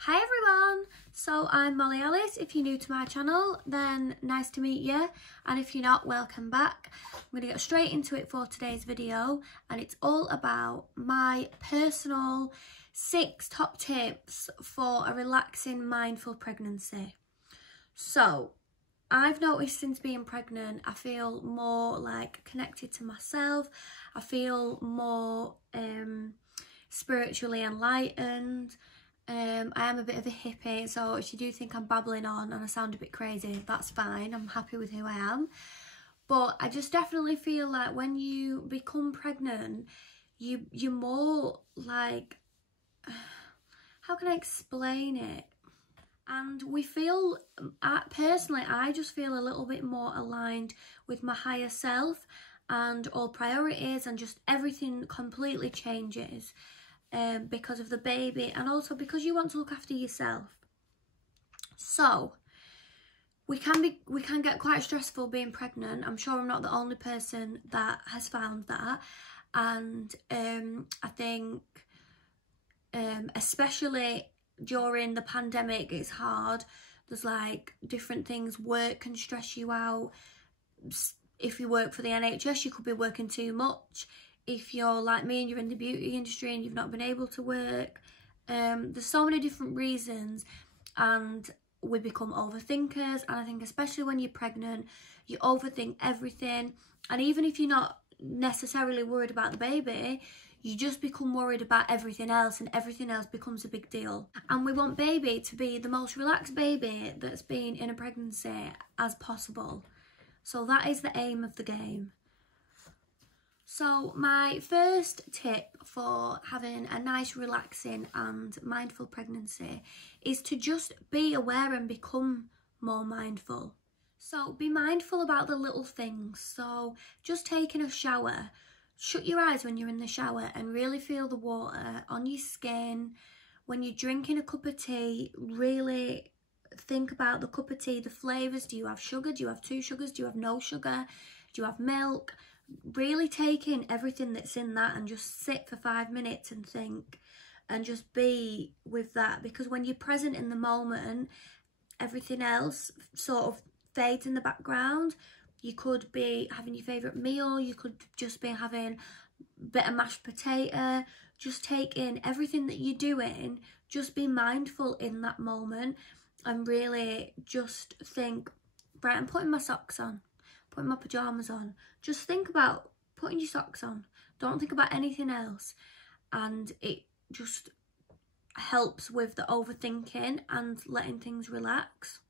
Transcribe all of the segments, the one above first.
Hi everyone, so I'm Molly Alice. If you're new to my channel, then nice to meet you, and if you're not, welcome back. I'm going to get straight into it for today's video, and it's all about my personal 6 top tips for a relaxing, mindful pregnancy. So I've noticed since being pregnant, I feel more like connected to myself. I feel more spiritually enlightened. I am a bit of a hippie, so if you do think I'm babbling on and I sound a bit crazy, that's fine. I'm happy with who I am. But I just definitely feel like when you become pregnant, you're more like, how can I explain it? And we feel, personally, I just feel a little bit more aligned with my higher self, and all priorities and just everything completely changes. Because of the baby, and also because you want to look after yourself. So we can get quite stressful being pregnant. I'm sure I'm not the only person that has found that, and I think especially during the pandemic, it's hard. There's like different things. Work can stress you out. If you work for the NHS, you could be working too much. If you're like me and you're in the beauty industry and you've not been able to work, there's so many different reasons, and we become overthinkers. And I think especially when you're pregnant, you overthink everything, and even if you're not necessarily worried about the baby, you just become worried about everything else, and everything else becomes a big deal. And we want baby to be the most relaxed baby that's been in a pregnancy as possible. So that is the aim of the game. So my first tip for having a nice, relaxing and mindful pregnancy is to just be aware and become more mindful. So be mindful about the little things. So just taking a shower, shut your eyes when you're in the shower and really feel the water on your skin. When you're drinking a cup of tea, really think about the cup of tea, the flavours. Do you have sugar? Do you have 2 sugars? Do you have no sugar? Do you have milk? Really take in everything that's in that and just sit for 5 minutes and think and just be with that, because when you're present in the moment, everything else sort of fades in the background. You could be having your favourite meal, you could just be having a bit of mashed potato. Just take in everything that you're doing, just be mindful in that moment and really just think, right, I'm putting my socks on, putting my pyjamas on. Just think about putting your socks on. Don't think about anything else. And it just helps with the overthinking and letting things relax.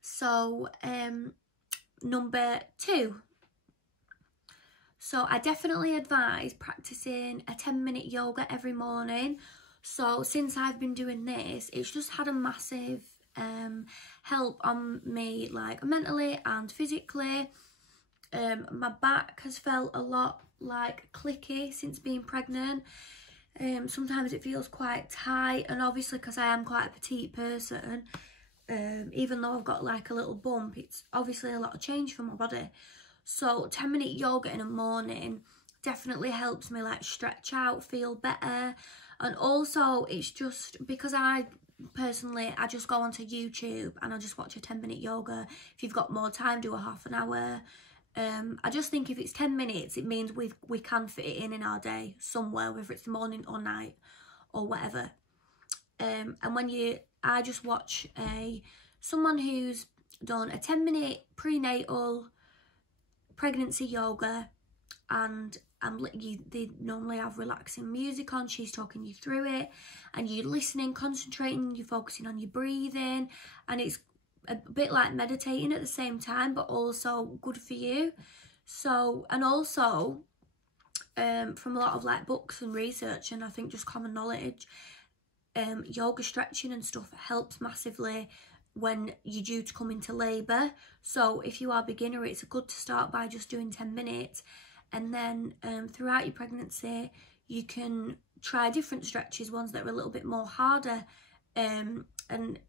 So number 2. So I definitely advise practicing a 10-minute yoga every morning. So since I've been doing this, it's just had a massive help on me, like mentally and physically. My back has felt a lot like clicky since being pregnant. Sometimes it feels quite tight, and obviously because I am quite a petite person, even though I've got like a little bump, it's obviously a lot of change for my body. So 10-minute yoga in the morning definitely helps me like stretch out, feel better. And also it's just because I just go onto YouTube and I just watch a 10-minute yoga. If you've got more time, do a half an hour. I just think if it's 10 minutes, it means we can fit it in our day somewhere, whether it's morning or night or whatever. And I just watch someone who's done a 10-minute prenatal pregnancy yoga, and they normally have relaxing music on. She's talking you through it, and you're listening, concentrating, you're focusing on your breathing, and it's a bit like meditating at the same time, but also good for you. So, and also from a lot of like books and research, and I think just common knowledge, yoga stretching and stuff helps massively when you're due to come into labour. So if you are a beginner, it's good to start by just doing 10 minutes, and then throughout your pregnancy you can try different stretches, ones that are a little bit more harder, and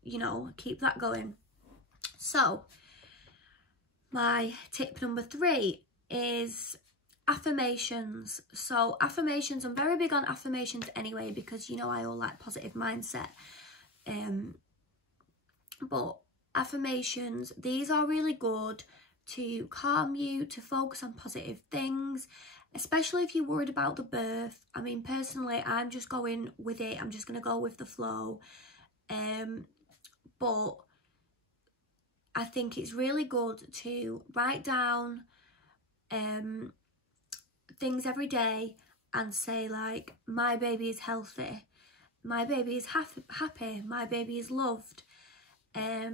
you know, keep that going. So my tip number 3 is affirmations. So affirmations, I'm very big on affirmations anyway, because you know I all like positive mindset. But affirmations, these are really good to calm you, to focus on positive things, especially if you're worried about the birth. I mean, personally, I'm just going with it. I'm just going to go with the flow. But I think it's really good to write down things every day and say, like, my baby is healthy, my baby is happy, my baby is loved, I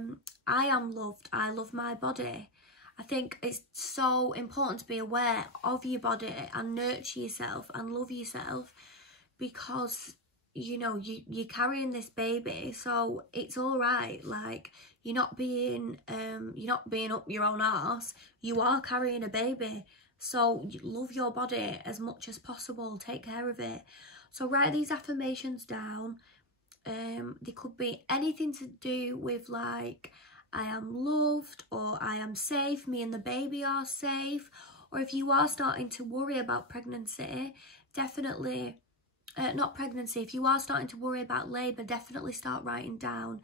am loved, I love my body. I think it's so important to be aware of your body and nurture yourself and love yourself, because you know you're carrying this baby, so it's all right. Like, you're not being up your own arse. You are carrying a baby, so love your body as much as possible. Take care of it. So write these affirmations down. They could be anything to do with, like, I am loved, or I am safe, me and the baby are safe. Or if you are starting to worry about pregnancy, definitely, not pregnancy, if you are starting to worry about labour, definitely start writing down,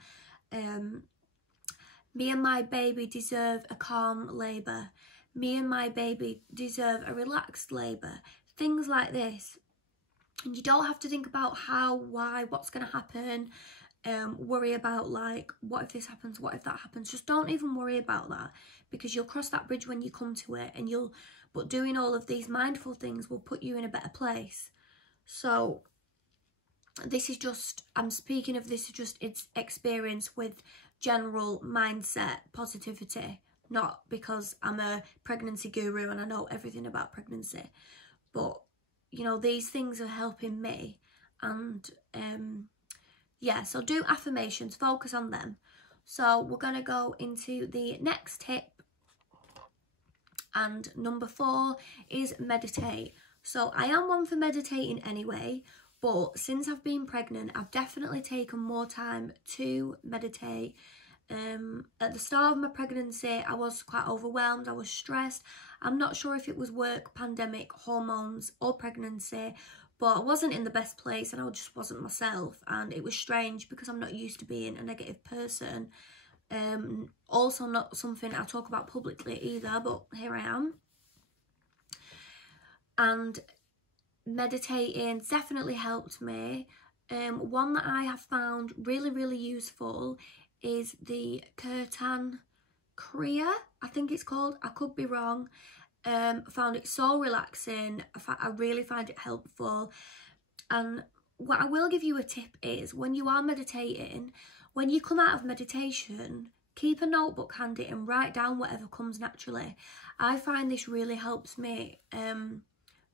me and my baby deserve a calm labour. Me and my baby deserve a relaxed labour. Things like this. And you don't have to think about how, why, what's going to happen. Worry about, like, what if this happens, what if that happens. Just don't even worry about that, because you'll cross that bridge when you come to it. And but doing all of these mindful things will put you in a better place. So this is just, I'm speaking of this, just its experience with general mindset positivity, not because I'm a pregnancy guru and I know everything about pregnancy. But you know, these things are helping me. And yeah, so do affirmations, focus on them. So we're going to go into the next tip, and number 4 is meditate. So I am one for meditating anyway, but since I've been pregnant, I've definitely taken more time to meditate. At the start of my pregnancy, I was quite overwhelmed, I was stressed. I'm not sure if it was work, pandemic, hormones or pregnancy, but I wasn't in the best place and I just wasn't myself, and it was strange because I'm not used to being a negative person. Also not something I talk about publicly either, but here I am. And meditating definitely helped me. One that I have found really, really useful is the Kirtan Kriya, I think it's called. I could be wrong. I found it so relaxing. I really find it helpful. And what I will give you a tip is, when you are meditating, when you come out of meditation, keep a notebook handy and write down whatever comes naturally. I find this really helps me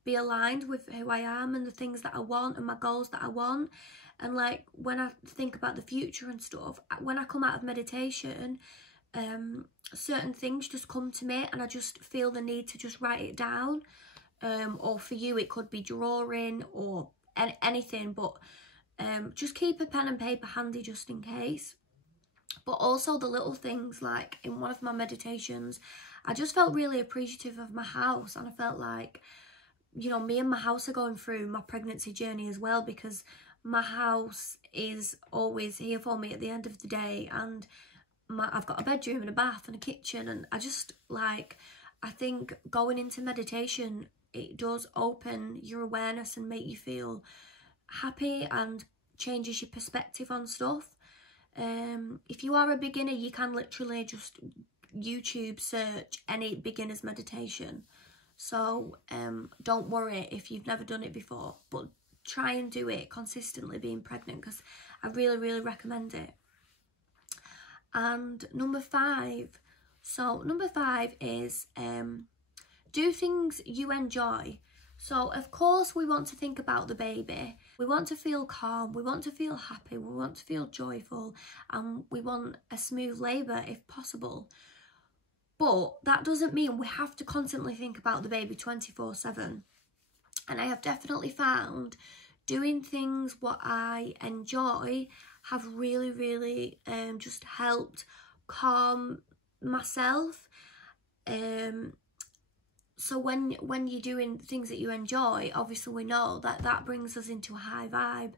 be aligned with who I am and the things that I want and my goals that I want. And like, when I think about the future and stuff, when I come out of meditation, certain things just come to me and I just feel the need to just write it down. Or for you, it could be drawing or anything, but just keep a pen and paper handy just in case. But also the little things, like in one of my meditations, I just felt really appreciative of my house, and I felt like, you know, me and my house are going through my pregnancy journey as well, because my house is always here for me at the end of the day, and I've got a bedroom and a bath and a kitchen, and I just, like, I think going into meditation, it does open your awareness and make you feel happy and changes your perspective on stuff. If you are a beginner, you can literally just YouTube search any beginner's meditation. So don't worry if you've never done it before, but try and do it consistently being pregnant, because I really, really recommend it. And number 5. So number 5 is do things you enjoy. So of course we want to think about the baby. We want to feel calm, we want to feel happy, we want to feel joyful, and we want a smooth labour if possible. But that doesn't mean we have to constantly think about the baby 24/7. And I have definitely found doing things what I enjoy have really, really just helped calm myself. So when you're doing things that you enjoy, obviously we know that that brings us into a high vibe.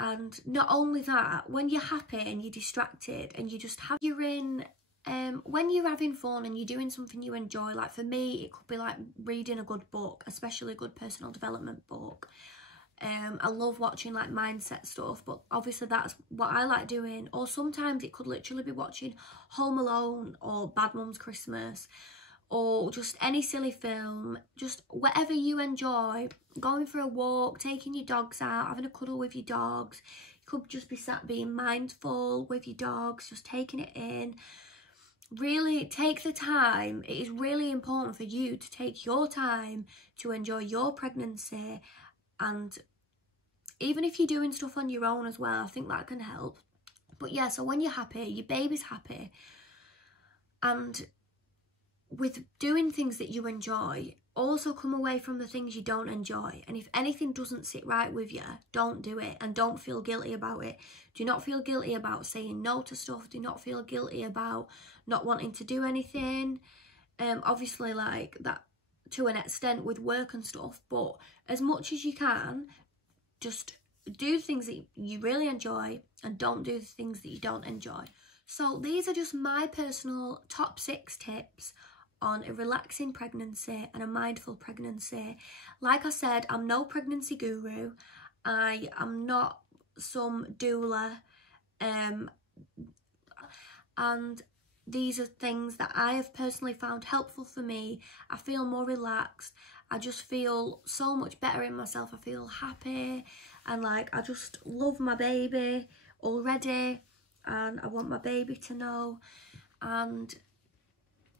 And not only that, when you're happy and you're distracted and you just have, you're in, when you're having fun and you're doing something you enjoy, like for me, it could be like reading a good book, especially a good personal development book. I love watching like mindset stuff, but obviously that's what I like doing. Or sometimes it could literally be watching Home Alone or Bad Mum's Christmas, or just any silly film, just whatever you enjoy. Going for a walk, taking your dogs out, having a cuddle with your dogs. You could just be sat being mindful with your dogs, just taking it in. Really take the time. It is really important for you to take your time to enjoy your pregnancy. And even if you're doing stuff on your own as well, I think that can help. But yeah, so when you're happy, your baby's happy, and with doing things that you enjoy, also come away from the things you don't enjoy. And if anything doesn't sit right with you, don't do it, and don't feel guilty about it. Do not feel guilty about saying no to stuff. Do not feel guilty about not wanting to do anything. Obviously like that to an extent with work and stuff, but as much as you can, just do things that you really enjoy and don't do the things that you don't enjoy. So these are just my personal top 6 tips on a relaxing pregnancy and a mindful pregnancy. Like I said, I'm no pregnancy guru. I am not some doula. And these are things that I have personally found helpful for me. I feel more relaxed. I just feel so much better in myself. I feel happy, and like I just love my baby already, and I want my baby to know. And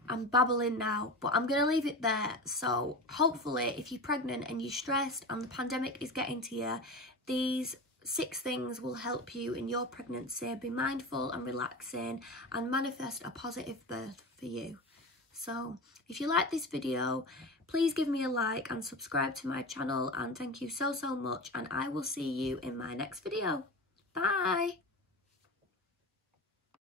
I'm babbling now, but I'm going to leave it there. So hopefully if you're pregnant and you're stressed and the pandemic is getting to you, these 6 things will help you in your pregnancy. Be mindful and relaxing and manifest a positive birth for you. So if you like this video, please give me a like and subscribe to my channel, and thank you so much, and I will see you in my next video. Bye.